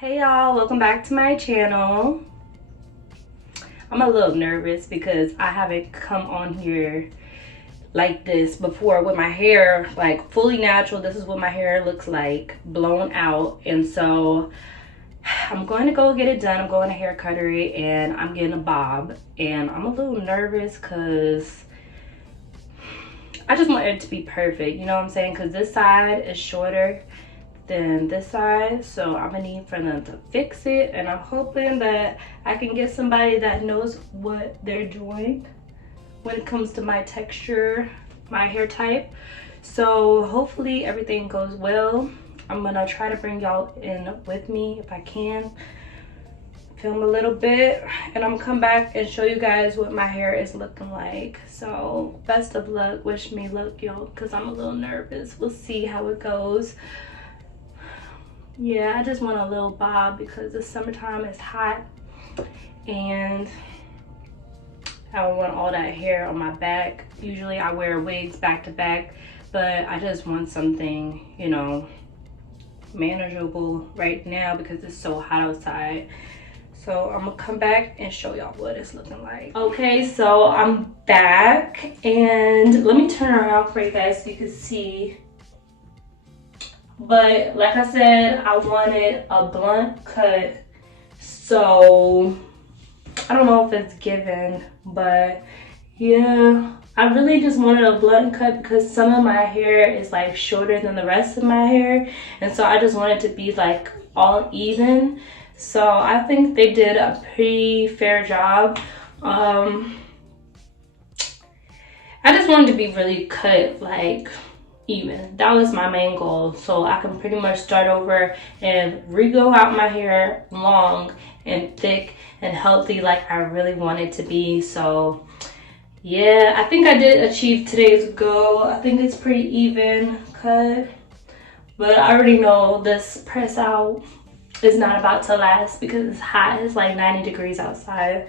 Hey y'all, welcome back to my channel. I'm a little nervous because I haven't come on here like this before with my hair like fully natural. This is what my hair looks like blown out, and so I'm going to go get it done. I'm going to hair cuttery and I'm getting a bob, and I'm a little nervous because I just want it to be perfect, you know what I'm saying? Because this side is shorter than this side, so I'm gonna need for them to fix it, and I'm hoping that I can get somebody that knows what they're doing when it comes to my texture, my hair type. So hopefully everything goes well. I'm gonna try to bring y'all in with me if I can, film a little bit, and I'm gonna come back and show you guys what my hair is looking like. So best of luck, wish me luck, y'all, because I'm a little nervous. We'll see how it goes. Yeah, I just want a little bob because the summertime is hot and I don't want all that hair on my back. Usually I wear wigs back to back, but I just want something, you know, manageable right now because it's so hot outside. So I'm gonna come back and show y'all what it's looking like. Okay, so I'm back, and let me turn around for you guys so you can see. But like I said, I wanted a blunt cut, so I don't know if it's given, but yeah, I really just wanted a blunt cut because some of my hair is like shorter than the rest of my hair, and so I just wanted to be like all even. So I think they did a pretty fair job. I just wanted to be really cut like even. That was my main goal, so I can pretty much start over and re-go out my hair long and thick and healthy like I really want it to be. So yeah, I think I did achieve today's goal. I think it's pretty even cut, but I already know this press out is not about to last because it's hot. It's like 90 degrees outside.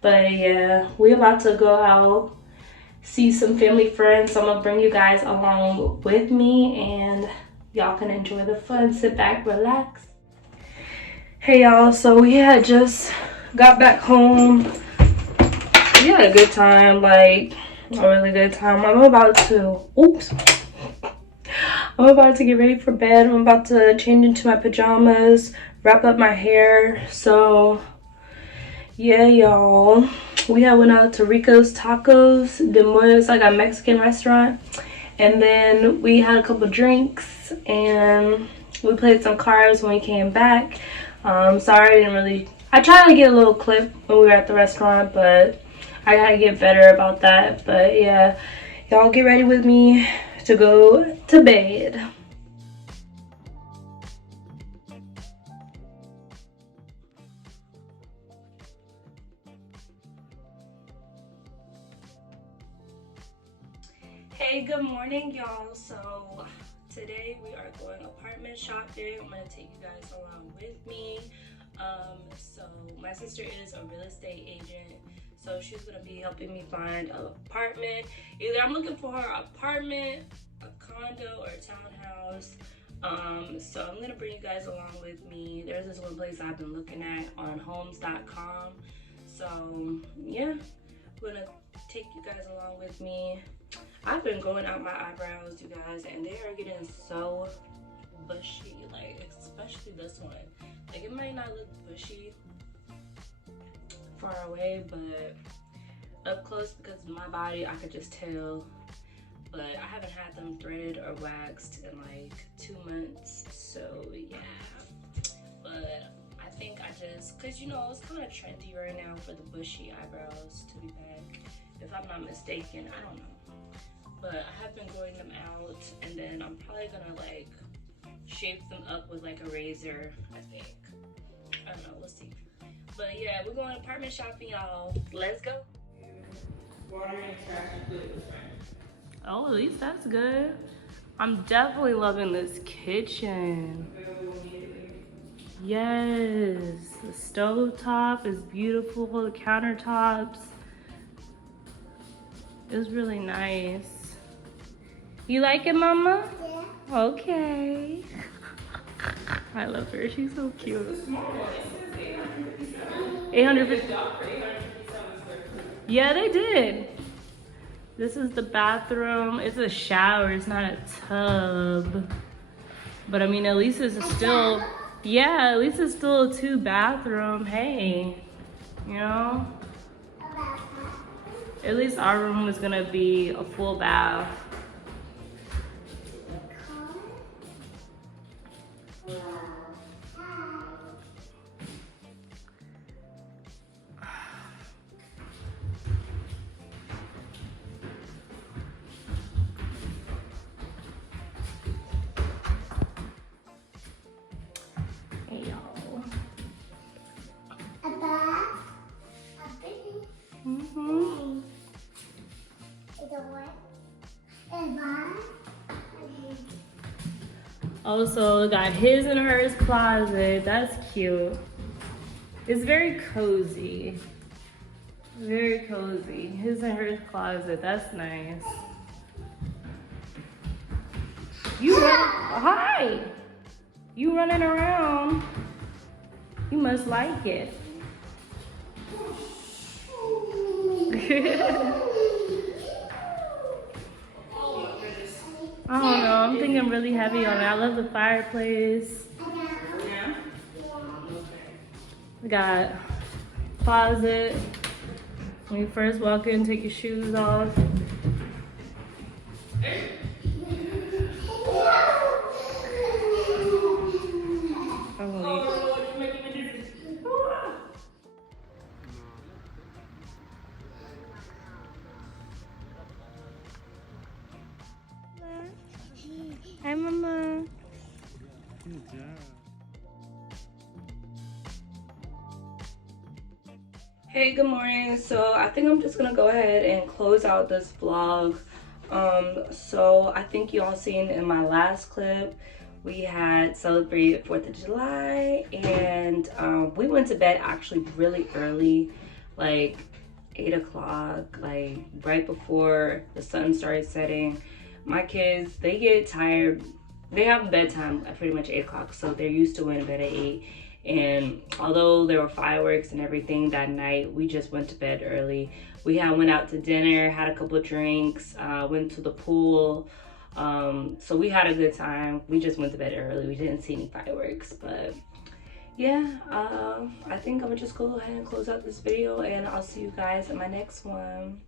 But yeah, we're about to go out, see some family friends. So I'm gonna bring you guys along with me and y'all can enjoy the fun. Sit back, relax. Hey y'all, so we had just got back home. We had a good time, like a really good time. I'm about to get ready for bed. I'm about to change into my pajamas, wrap up my hair. So yeah, y'all, we had went out to Rico's Tacos de Muelle. It's like a Mexican restaurant, and then we had a couple drinks and we played some cards when we came back. Sorry, I tried to get a little clip when we were at the restaurant, but I gotta get better about that. But yeah, y'all get ready with me to go to bed. Hey, good morning, y'all. So today we are going apartment shopping. I'm gonna take you guys along with me. So my sister is a real estate agent, so she's gonna be helping me find an apartment. Either I'm looking for her apartment, a condo, or a townhouse. So I'm gonna bring you guys along with me. There's this one place I've been looking at on homes.com. So yeah, I'm gonna take you guys along with me. I've been growing out my eyebrows, you guys, and they are getting so bushy, like especially this one. Like it might not look bushy far away, but up close because of my body I could just tell. But I haven't had them threaded or waxed in like 2 months, so yeah. But I think I just, cause you know it's kind of trendy right now for the bushy eyebrows to be back, if I'm not mistaken. I don't know. But I have been growing them out, and then I'm probably gonna like shape them up with like a razor, I think. I don't know, we'll see. But yeah, we're going apartment shopping, y'all. Let's go. Oh, at least that's good. I'm definitely loving this kitchen. Yes, the stove top is beautiful, the countertops. It's really nice. You like it, Mama? Yeah. Okay. I love her. She's so cute. 850. Yeah, they did. This is the bathroom. It's a shower. It's not a tub. But I mean, at least it's still, yeah, at least it's still a 2-bathroom. Hey, you know? At least our room is gonna be a full bath. Hey, y'all. Mm-hmm. Also, got his and hers closet. That's cute. It's very cozy. Very cozy. His and hers closet. That's nice. You run. Hi. You running around. You must like it. I don't know. I'm thinking really heavy on it. I love the fireplace. We got closet. When you first walk in, take your shoes off. Hi, Mama. Good job. Hey, good morning. So I think I'm just gonna go ahead and close out this vlog. So I think y'all seen in my last clip, we had celebrated 4th of July, and we went to bed actually really early, like 8 o'clock, like right before the sun started setting. My kids, they get tired. They have bedtime at pretty much 8 o'clock, so they're used to going to bed at 8. And although there were fireworks and everything that night, we just went to bed early. We went out to dinner, had a couple of drinks, went to the pool. So we had a good time. We just went to bed early. We didn't see any fireworks, but yeah, I think I'm gonna just go ahead and close out this video, and I'll see you guys in my next one.